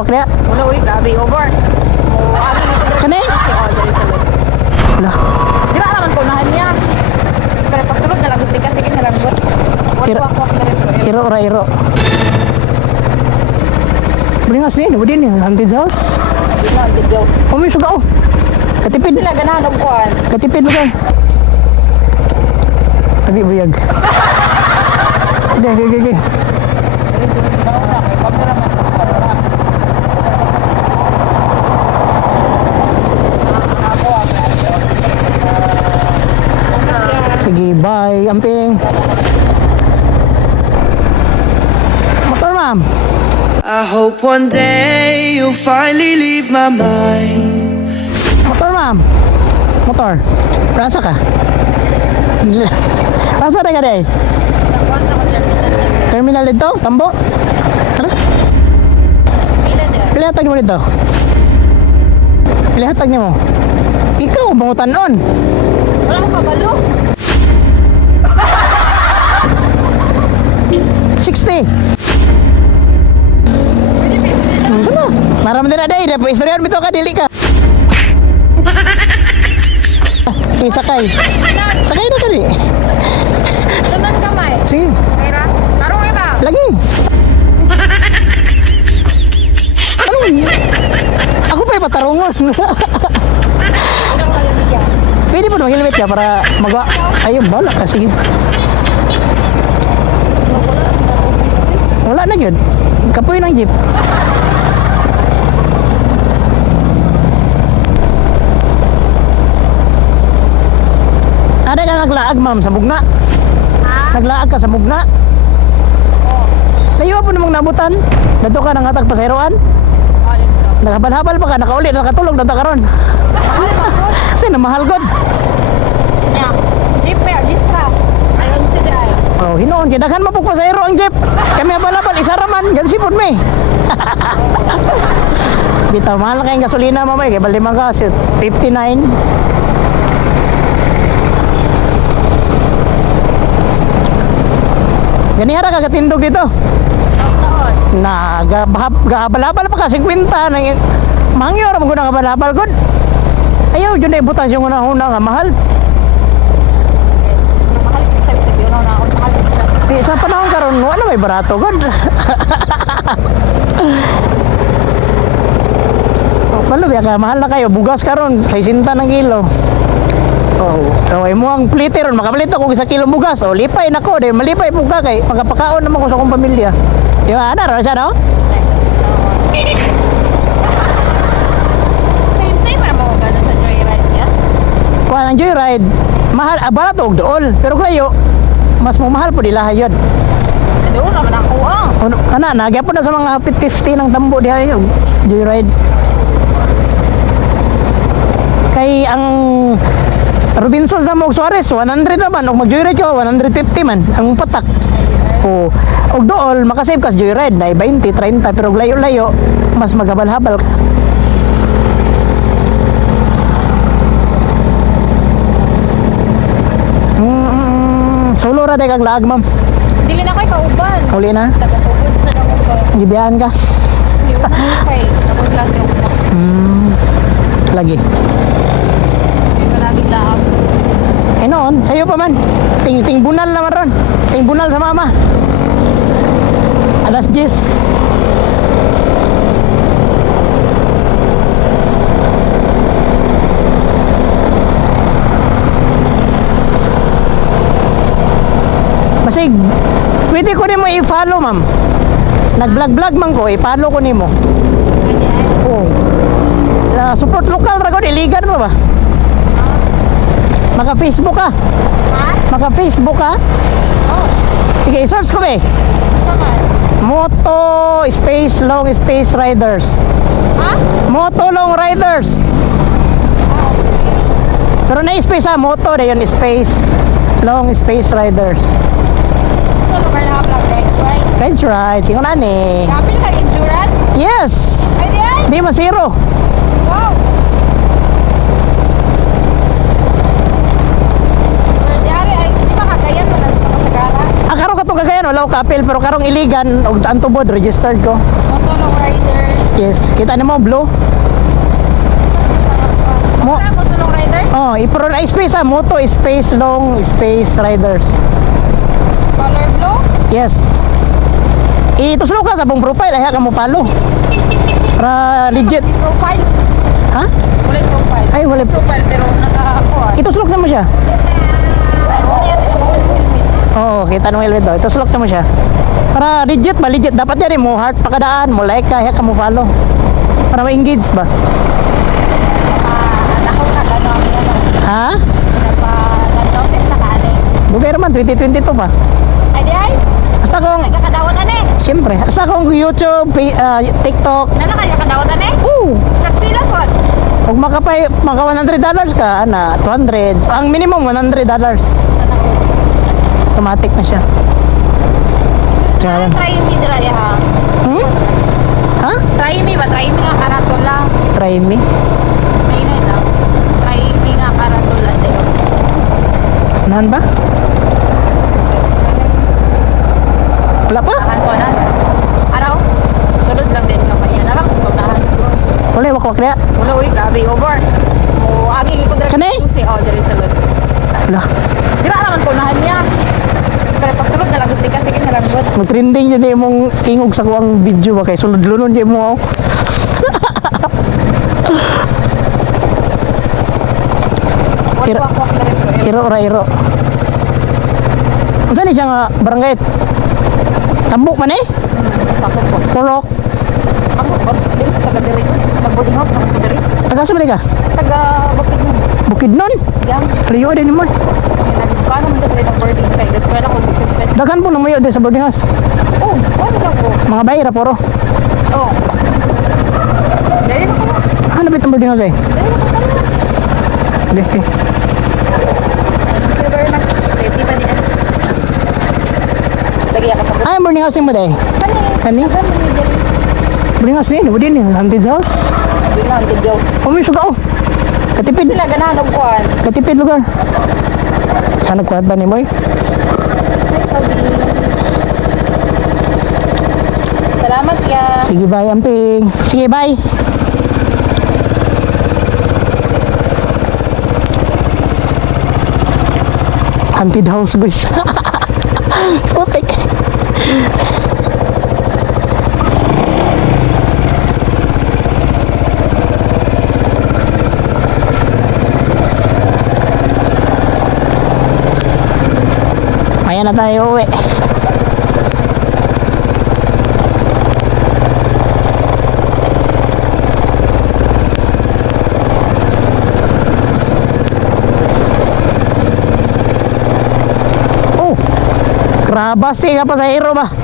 Nakwak niya. Wala, uy, grabe, over. Oh, agi. Kani? Wala. Di ba naman ko nahan niya? Pero pagsunod na lang, tikas tikas na lang. Wala ako bro. Iro ra iro. Bringas ni, nabu din yung haunted house. Di Diyos. Umi suga oh. Katipid. Sila ganahan og kuhan. Katipid mo kay. Abi buyag. Gay, gay, gay, bye. Amping. Motor, ma'am. I hope one day you'll finally leave my mind. Motor, ma'am. Motor. Rasa ka? Rasa na ka day? Terminal. Dito? Tambo? Tara. Pila din. Pili hatag mo dito. Pili hatag niyo mo. Ikaw, bangutan on. Wala mo kabalo. 60. Pwede, pwede. Hmm, Ito na. Day. Dapat istoryan bito ka, dili ka. Sige, sakay. Sakay na ka di. Tanan kamay. Sige, Kaya, karong iba. lagi. Ano? Ako pa ipatarungon. Pwede po na helmet ka para magawa. Ayun, bala ka. Sige. Wala na yun. Kapoy ng jeep. Ada ka naglaag, ma'am, sa mugna? Ha? Naglaag ka sa mugna? Layo po namang nabutan. Dato ka nang hatag pasayroan. Oh, let's go. Nakabalhabal pa ka, nakauli, nakatulog. Mahal mo, good. Kasi namahal god. Yeah. Jeep pa, distra. Ayun si Dry. Hinoon, kaya daghan mo po pasayro ang jeep. Kami abalabal, isa raman, gan sipon me. Bitaw, mahal kayong gasolina mamay, kaya bali ka, 59. Ganihara ka katindog dito. Na gabalabal pa ka 50 nang mangyo ra mo gud gabalabal gud. Ayaw jud na butas yung una-una nga. Mahal ko siya. Sabi na ako. Mahal ko siya. Di sa panahon karon wala may barato gud. oh, Palo biya ka mahal na kayo bugas karon 60 ng kilo. Oh, oh imo ang plite ron makapalit ako sa kilo bugas. Oh, lipay nako, dahil malipay ka kay magapakaon naman ko sa akong pamilya. Di ba? Ana ra siya no? Same, same. Para mo gana sa joyride niya. Kuha ng joyride, mahal, ah, barato og dool. Pero kayo, mas mamahal po nila yun. Doon naman ako. Oh. Ano, kana, nagyapon na sa mga hapit 50 ng tambo diha yung joyride. Kay ang Robinsons na mo Suarez, 100 naman. Og mag-joyride ko, 150 man. Ang patak. O, og dool, makasave ka sa joyride. Na 20, 30, pero layo-layo, mas magabal-habal ka. Mm, mm, mm. Solo ra kag laag, ma'am. Dili na ko'y. Uli na. Tagatugod ka. Hmm. Lagi. Hindi ko labing laab. Eh noon, sa'yo pa man. Ting ting bunal naman ron. Ting bunal sa mama. Alas 10. Basig, pwede ko nimo i-follow, ma'am. Nag-vlog-vlog man ko, i-follow ko nimo. Oo. Uh, support local ra ko, iligan mo ba? Maka-Facebook ka. Ha? Maka-Facebook ka. Oh. Sige, i-search ko. Saan? Moto Space Long Space Riders. Ha? Moto Long Riders. Pero na space ha, moto na yun, space. Long Space Riders. So, lugar na That's right. Tingnan na ni. Kapil ka endurance? Yes! Ay, di ay! Di man zero. Wow! Ah, karong katong kagayan, wala ko kapil, pero karong iligan, og antubod, registered ko. Moto long riders. Yes, kita na mo, blue. Mo, Para mo tulong rider? oh, ipron ay space ah, moto, space long, space riders. Color blue? Yes. Itusulok ka sa bong profile, ay ka mo palo. Para legit. Profile. Ha? Wala profile. Ay, wala. profile pero nakakuha. Itusulok na mo siya. Ito. Oo, kita nung helmet daw. Itusulok na mo siya. Para legit ba? Legit. Dapat yan eh, mo heart pakadaan, mo like ka, ay ka mo follow. Para ma-engage ba? Ah. Ha? Dugay naman, 2022 pa. Ay, di ay. Basta kung, Nagkakadawat ani. siyempre, basta kung YouTube, pa- ah, TikTok, Nala kaya kadawat ani? oo, Nagpila po. Pag makapay, maka 100 dollars ka, ana, 200. Ang minimum 100 dollars. Automatic na siya. Kaya, Try me dry ha. hmm? Ha? Try me ba? Try me nga karatula. Try me. May na lang. Try me nga karatula. Dito. Unahan ba? Wala pa? Tahan ko na. Araw. Sulod lang din ka pa yan. Arak, pagnahan. Niya. Wala, uy, grabe, over. O, agi ko dira. Kani? Si, oh, diri sulod. Wala. Dira naman ko nahan niya. Pero pag sulod na lang, gusti ka, sige na lang, good. Mag-trending yun eh mong tingog sa kuwang video ba kay sulod-lunod yun mo. oh. Ako bro. Iro ra iro. Unsa ni siya nga barangay? Tambok man eh? Sakot ko. Purok. Ako, ba, taga diri. Nag-boarding house, ako diri. Taga sa ka? Taga, bakit mo? Bukid nun. Yang, Liyo din mo. nagkano mo diri nag-boarding kay. That's why ako disipet. Dagan po namayo din sa boarding house. Oh, wala ka ko. Mga bayra puro. Oh. Diri na ko. Ano ba itong boarding house eh? Diri na ko. Hindi, okay. Ah, boarding house mo dahil. Kani? Kani? Agan Boarding house din. Wala din. Haunted house. Bilang di ghost. Umiso ka oh. Katipid. Sila ganahan og kuan. Katipid lugar. Hanap ko hata ni Moy. Salamat ya. Sige bye, amping. Sige bye. Haunted house guys. na tayo uwi. Oh, krabas eh, ka pa sa hero ba?